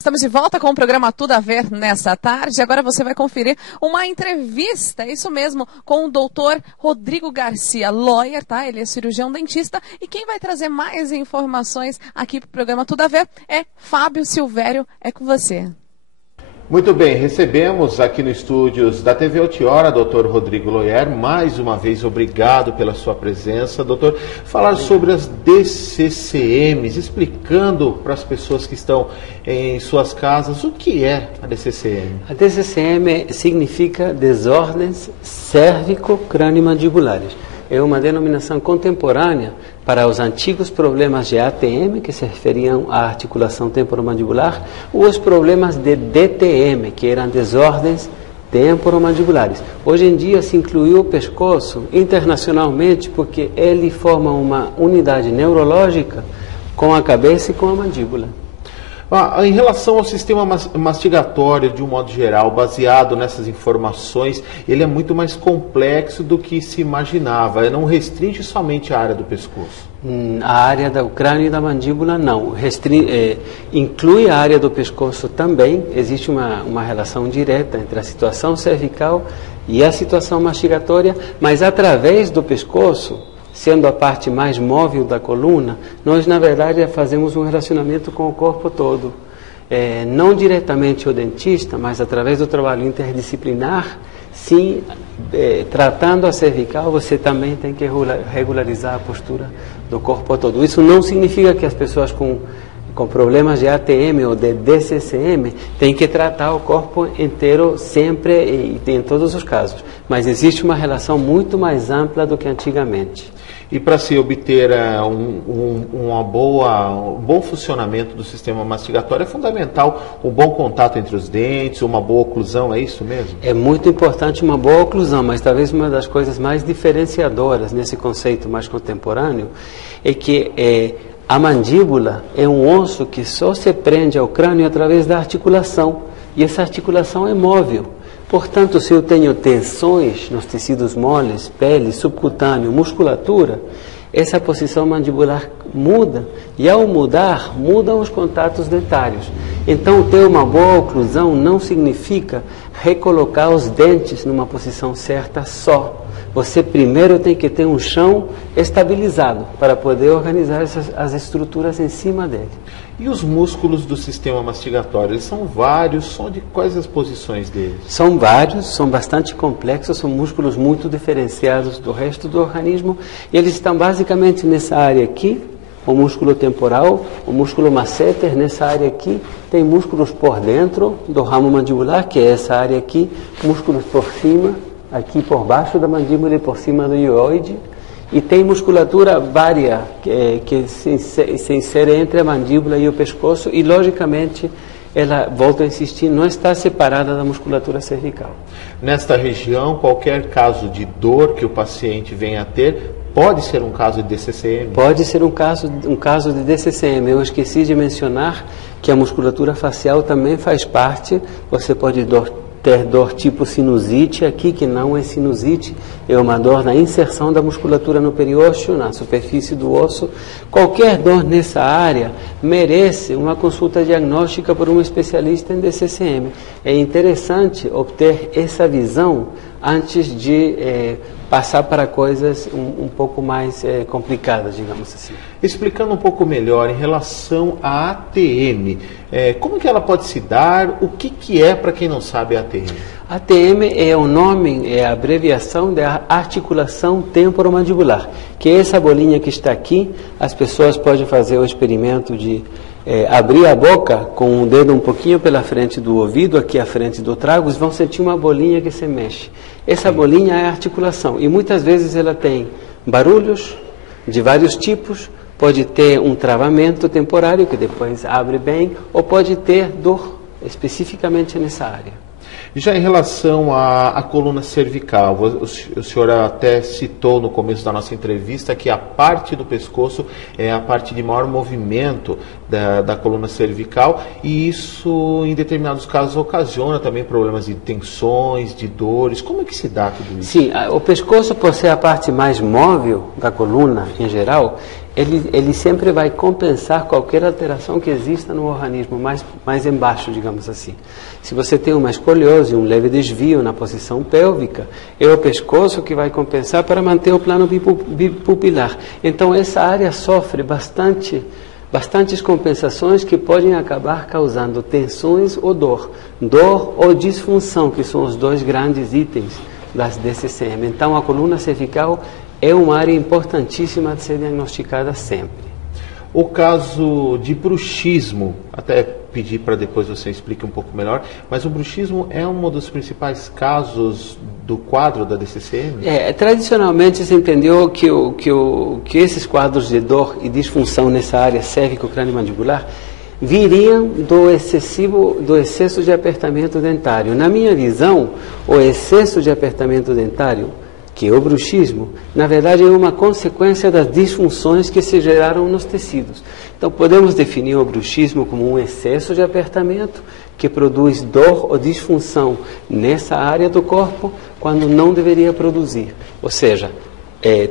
Estamos de volta com o programa Tudo a Ver nessa tarde. Agora você vai conferir uma entrevista, isso mesmo, com o doutor Rodrigo Garcia, lawyer, tá? Ele é cirurgião dentista e quem vai trazer mais informações aqui para o programa Tudo a Ver é Fábio Silvério. É com você. Muito bem, recebemos aqui no estúdios da TV Otiora, doutor Rodrigo Loyer. Mais uma vez, obrigado pela sua presença. Doutor, falar sobre as DCCMs, explicando para as pessoas que estão em suas casas o que é a DCCM. A DCCM significa desordens cérvico-crânio-mandibulares. É uma denominação contemporânea para os antigos problemas de ATM, que se referiam à articulação temporomandibular, ou os problemas de DTM, que eram desordens temporomandibulares. Hoje em dia se incluiu o pescoço internacionalmente porque ele forma uma unidade neurológica com a cabeça e com a mandíbula. Em relação ao sistema mastigatório, de um modo geral, baseado nessas informações, ele é muito mais complexo do que se imaginava. Não restringe somente a área do pescoço. A área do crânio e da mandíbula não. Inclui a área do pescoço também. Existe uma relação direta entre a situação cervical e a situação mastigatória, mas através do pescoço, sendo a parte mais móvel da coluna, nós, na verdade, fazemos um relacionamento com o corpo todo. Não diretamente o dentista, mas através do trabalho interdisciplinar, sim, tratando a cervical, você também tem que regularizar a postura do corpo todo. Isso não significa que as pessoas com problemas de ATM ou de DCCM têm que tratar o corpo inteiro sempre e em todos os casos. Mas existe uma relação muito mais ampla do que antigamente. E para se obter um bom funcionamento do sistema mastigatório, é fundamental o bom contato entre os dentes, uma boa oclusão, é isso mesmo? É muito importante uma boa oclusão, mas talvez uma das coisas mais diferenciadoras nesse conceito mais contemporâneo é que a mandíbula é um osso que só se prende ao crânio através da articulação, e essa articulação é móvel. Portanto, se eu tenho tensões nos tecidos moles, pele, subcutâneo, musculatura, essa posição mandibular muda, e ao mudar, mudam os contatos dentários. Então, ter uma boa oclusão não significa recolocar os dentes numa posição certa só. Você primeiro tem que ter um chão estabilizado para poder organizar as estruturas em cima dele. E os músculos do sistema mastigatório? Eles são vários, são de quais as posições deles? São vários, são bastante complexos, são músculos muito diferenciados do resto do organismo. E eles estão basicamente nessa área aqui, o músculo temporal, o músculo masseter, nessa área aqui. Tem músculos por dentro do ramo mandibular, que é essa área aqui, músculos por cima, aqui por baixo da mandíbula e por cima do hioide. E tem musculatura vária que se insere entre a mandíbula e o pescoço e, logicamente, ela, volto a insistir, não está separada da musculatura cervical. Nesta região, qualquer caso de dor que o paciente venha a ter, pode ser um caso de DCCM? Pode ser um caso de DCCM. Eu esqueci de mencionar que a musculatura facial também faz parte. Você pode ter dor tipo sinusite aqui, que não é sinusite, é uma dor na inserção da musculatura no periósteo, na superfície do osso. Qualquer dor nessa área merece uma consulta diagnóstica por um especialista em DCCM. É interessante obter essa visão antes de passar para coisas um pouco mais complicadas, digamos assim. Explicando um pouco melhor em relação à ATM, como que ela pode se dar, o que é, para quem não sabe, a ATM? ATM é o nome, é a abreviação da articulação temporomandibular, que é essa bolinha que está aqui. As pessoas podem fazer o experimento de abrir a boca com o dedo um pouquinho pela frente do ouvido, aqui à frente do tragus, vão sentir uma bolinha que se mexe. Essa bolinha é a articulação e muitas vezes ela tem barulhos de vários tipos, pode ter um travamento temporário que depois abre bem, ou pode ter dor especificamente nessa área. Já em relação à coluna cervical, o senhor até citou no começo da nossa entrevista que a parte do pescoço é a parte de maior movimento da coluna cervical, e isso em determinados casos ocasiona também problemas de tensões, de dores. Como é que se dá tudo isso? Sim, o pescoço, por ser a parte mais móvel da coluna em geral, ele sempre vai compensar qualquer alteração que exista no organismo mais embaixo, digamos assim. Se você tem uma escoliose, um leve desvio na posição pélvica, é o pescoço que vai compensar para manter o plano bipupilar. Então essa área sofre bastantes compensações que podem acabar causando tensões ou dor ou disfunção, que são os dois grandes itens das DCCM. Então a coluna cervical é uma área importantíssima de ser diagnosticada sempre. O caso de bruxismo, até pedir para depois você explique um pouco melhor, mas o bruxismo é um dos principais casos do quadro da DCCM? Tradicionalmente se entendeu que esses quadros de dor e disfunção nessa área cérvico-crânio-mandibular viriam do excesso de apertamento dentário. Na minha visão, o excesso de apertamento dentário, que é o bruxismo, na verdade é uma consequência das disfunções que se geraram nos tecidos. Então podemos definir o bruxismo como um excesso de apertamento que produz dor ou disfunção nessa área do corpo quando não deveria produzir. Ou seja,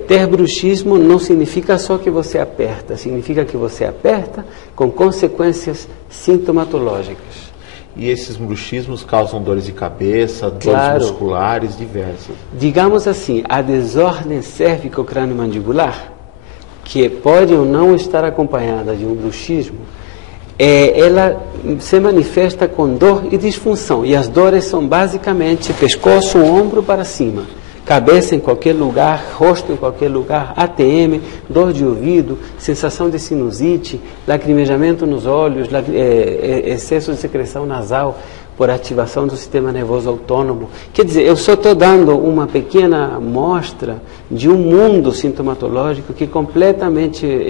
ter bruxismo não significa só que você aperta, significa que você aperta com consequências sintomatológicas. E esses bruxismos causam dores de cabeça, dores musculares diversas. Digamos assim, a desordem cérvico-crânio-mandibular, que pode ou não estar acompanhada de um bruxismo, ela se manifesta com dor e disfunção. E as dores são basicamente pescoço, ombro para cima. Cabeça em qualquer lugar, rosto em qualquer lugar, ATM, dor de ouvido, sensação de sinusite, lacrimejamento nos olhos, excesso de secreção nasal por ativação do sistema nervoso autônomo. Quer dizer, eu só estou dando uma pequena amostra de um mundo sintomatológico que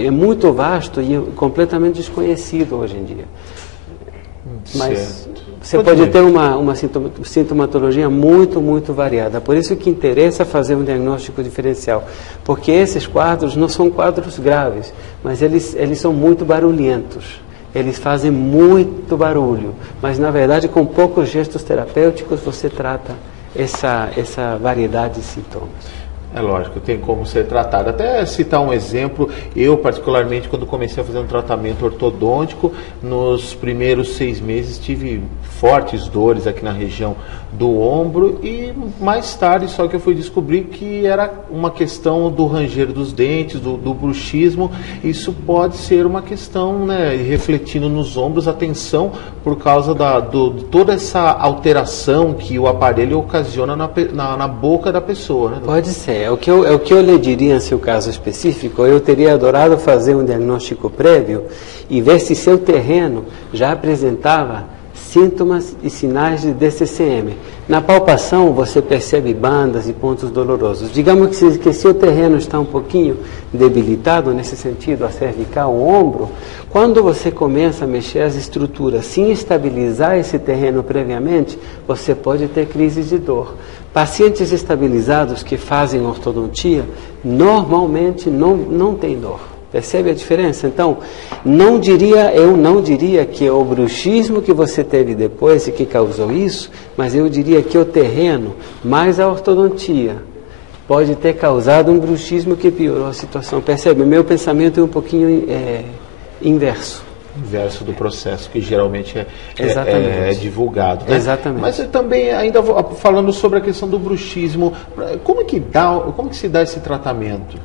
é muito vasto e completamente desconhecido hoje em dia. Mas você pode ter uma sintomatologia muito, muito variada. Por isso que interessa fazer um diagnóstico diferencial. Porque esses quadros não são quadros graves, mas eles são muito barulhentos. Eles fazem muito barulho. Mas, na verdade, com poucos gestos terapêuticos, você trata essa variedade de sintomas. É lógico, tem como ser tratado. Até citar um exemplo, eu particularmente quando comecei a fazer um tratamento ortodôntico, nos primeiros 6 meses tive fortes dores aqui na região do ombro e mais tarde só que eu fui descobrir que era uma questão do ranger dos dentes, do bruxismo. Isso pode ser uma questão, né, refletindo nos ombros a tensão por causa de toda essa alteração que o aparelho ocasiona na boca da pessoa, né? Pode ser. O que eu lhe diria em seu caso específico, eu teria adorado fazer um diagnóstico prévio e ver se seu terreno já apresentava sintomas e sinais de DCCM. Na palpação você percebe bandas e pontos dolorosos. Digamos que se o terreno está um pouquinho debilitado nesse sentido, a cervical, o ombro, quando você começa a mexer as estruturas sem estabilizar esse terreno previamente, você pode ter crises de dor. Pacientes estabilizados que fazem ortodontia normalmente não têm dor. Percebe a diferença? Então, eu não diria que é o bruxismo que você teve depois e que causou isso, mas eu diria que o terreno, mais a ortodontia, pode ter causado um bruxismo que piorou a situação. Percebe? Meu pensamento é um pouquinho inverso. Inverso do processo, que geralmente é divulgado, né? Exatamente. Mas eu também, ainda falando sobre a questão do bruxismo, como que se dá esse tratamento?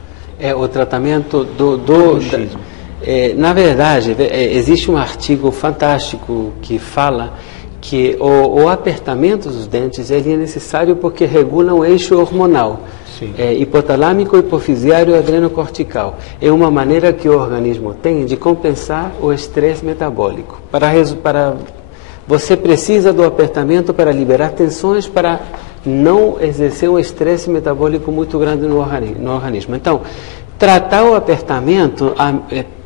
O tratamento do bruxismo. Na verdade, existe um artigo fantástico que fala que o apertamento dos dentes ele é necessário porque regula o eixo hormonal. Hipotalâmico, hipofisiário e adrenocortical. É uma maneira que o organismo tem de compensar o estresse metabólico. Você precisa do apertamento para liberar tensões, para não exercer um estresse metabólico muito grande no organismo. Então, tratar o apertamento,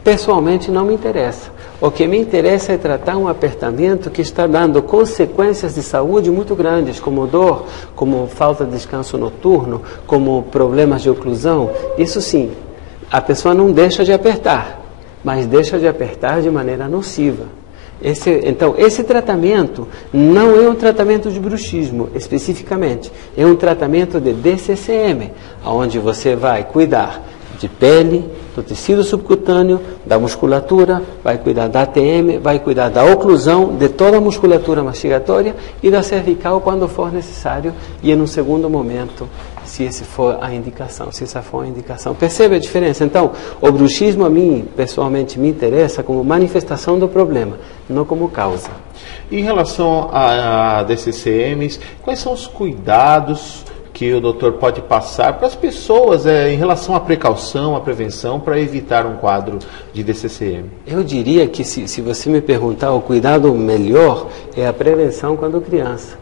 pessoalmente, não me interessa. O que me interessa é tratar um apertamento que está dando consequências de saúde muito grandes, como dor, como falta de descanso noturno, como problemas de oclusão. Isso sim, a pessoa não deixa de apertar, mas deixa de apertar de maneira nociva. Então, esse tratamento não é um tratamento de bruxismo, especificamente. É um tratamento de DCCM, onde você vai cuidar de pele, do tecido subcutâneo, da musculatura, vai cuidar da ATM, vai cuidar da oclusão, de toda a musculatura mastigatória e da cervical quando for necessário e, em um segundo momento, se essa for a indicação. Percebe a diferença? Então, o bruxismo a mim, pessoalmente, me interessa como manifestação do problema, não como causa. Em relação a DCCMs, quais são os cuidados que o doutor pode passar para as pessoas em relação à precaução, à prevenção, para evitar um quadro de DCCM? Eu diria que, se você me perguntar, o cuidado melhor é a prevenção quando criança.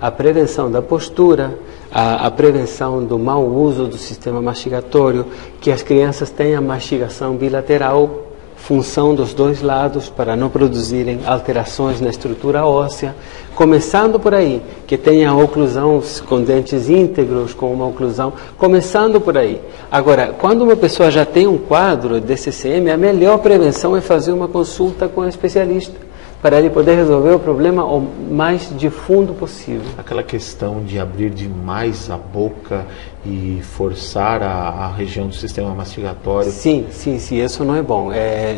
A prevenção da postura, a prevenção do mau uso do sistema mastigatório, que as crianças tenham mastigação bilateral, função dos dois lados para não produzirem alterações na estrutura óssea, começando por aí, que tenha oclusão com dentes íntegros, com uma oclusão, começando por aí. Agora, quando uma pessoa já tem um quadro de DCCM, a melhor prevenção é fazer uma consulta com um especialista, para ele poder resolver o problema o mais de fundo possível. Aquela questão de abrir demais a boca e forçar a região do sistema mastigatório. Sim, isso não é bom.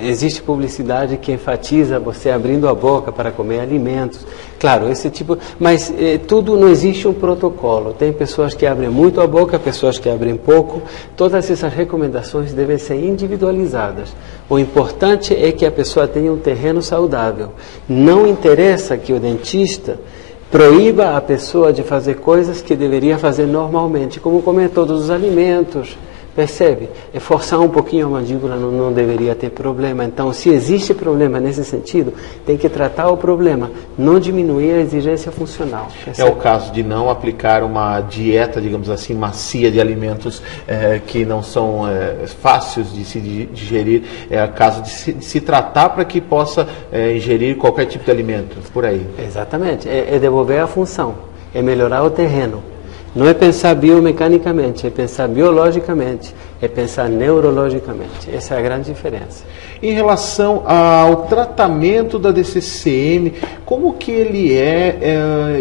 Existe publicidade que enfatiza você abrindo a boca para comer alimentos. Claro, esse tipo... Mas tudo, não existe um protocolo. Tem pessoas que abrem muito a boca, pessoas que abrem pouco. Todas essas recomendações devem ser individualizadas. O importante é que a pessoa tenha um terreno saudável. Não interessa que o dentista proíba a pessoa de fazer coisas que deveria fazer normalmente, como comer todos os alimentos, percebe? Forçar um pouquinho a mandíbula não deveria ter problema. Então, se existe problema nesse sentido, tem que tratar o problema, não diminuir a exigência funcional. Percebe? É o caso de não aplicar uma dieta, digamos assim, macia de alimentos que não são fáceis de se digerir. É o caso de se tratar para que possa ingerir qualquer tipo de alimento, por aí. Exatamente. É devolver a função, é melhorar o terreno. Não é pensar biomecanicamente, é pensar biologicamente, é pensar neurologicamente. Essa é a grande diferença. Em relação ao tratamento da DCCM, como que ele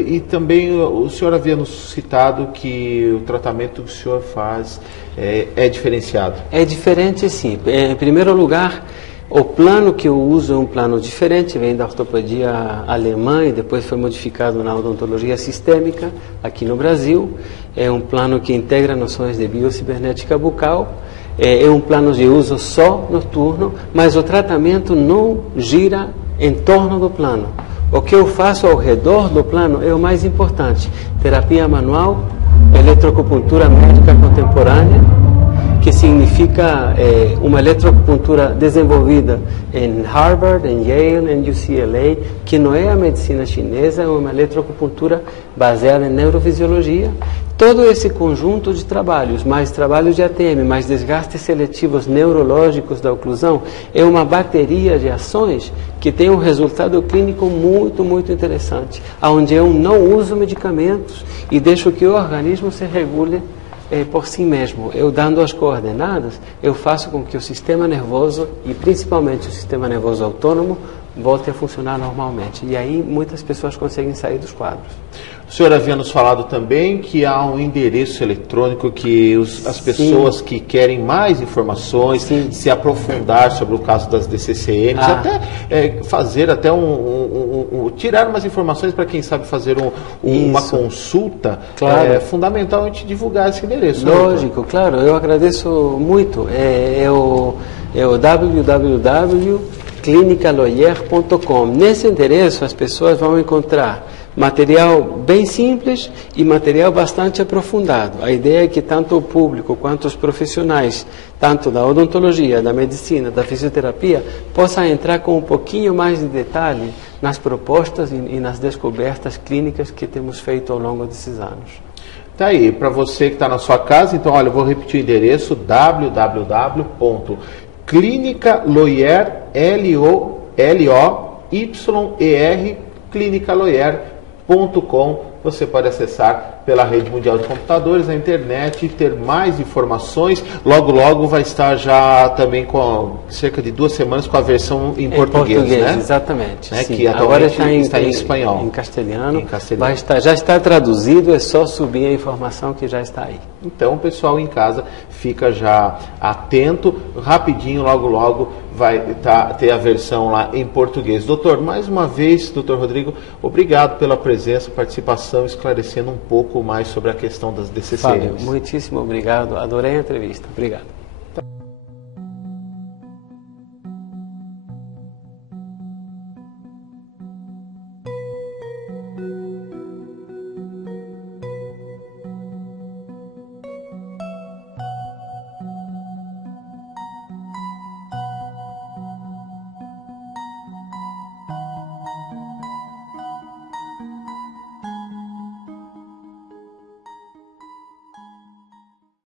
e também o senhor havia nos citado que o tratamento que o senhor faz é diferenciado? É diferente, sim. Em primeiro lugar, o plano que eu uso é um plano diferente, vem da ortopedia alemã e depois foi modificado na odontologia sistêmica aqui no Brasil. É um plano que integra noções de biocibernética bucal. É um plano de uso só noturno, mas o tratamento não gira em torno do plano. O que eu faço ao redor do plano é o mais importante. Terapia manual, eletroacupuntura médica contemporânea, que significa uma eletroacupuntura desenvolvida em Harvard, em Yale, em UCLA, que não é a medicina chinesa, é uma eletroacupuntura baseada em neurofisiologia. Todo esse conjunto de trabalhos, mais trabalhos de ATM, mais desgastes seletivos neurológicos da oclusão, é uma bateria de ações que tem um resultado clínico muito, muito interessante, onde eu não uso medicamentos e deixo que o organismo se regule por si mesmo. Eu dando as coordenadas, eu faço com que o sistema nervoso, e principalmente o sistema nervoso autônomo, volte a funcionar normalmente. E aí muitas pessoas conseguem sair dos quadros. O senhor havia nos falado também que há um endereço eletrônico que as pessoas que querem mais informações, se aprofundar sobre o caso das DCCMs, até fazer até tirar umas informações para quem sabe fazer uma consulta, claro. É fundamental a gente divulgar esse endereço. Lógico, claro, eu agradeço muito. É o www.clinicaloyer.com. Nesse endereço as pessoas vão encontrar material bem simples e material bastante aprofundado. A ideia é que tanto o público quanto os profissionais, tanto da odontologia, da medicina, da fisioterapia, possam entrar com um pouquinho mais de detalhe nas propostas e nas descobertas clínicas que temos feito ao longo desses anos. Tá aí, para você que está na sua casa, então, olha, eu vou repetir o endereço, www.clinicaloyer, L-O-Y-E-R, clinicaloyer.com. você pode acessar pela Rede Mundial de Computadores, na internet, e ter mais informações. Logo, logo vai estar já também com cerca de 2 semanas com a versão em português, né? Exatamente. Né? Sim. Que Agora está em espanhol. Em castelhano. Em castelhano. Já está traduzido, é só subir a informação que já está aí. Então, o pessoal em casa fica já atento, rapidinho, logo, logo vai ter a versão lá em português. Doutor, mais uma vez, doutor Rodrigo, obrigado pela presença, participação, esclarecendo um pouco mais sobre a questão das DCCMs. Fábio, muitíssimo obrigado, adorei a entrevista. Obrigado.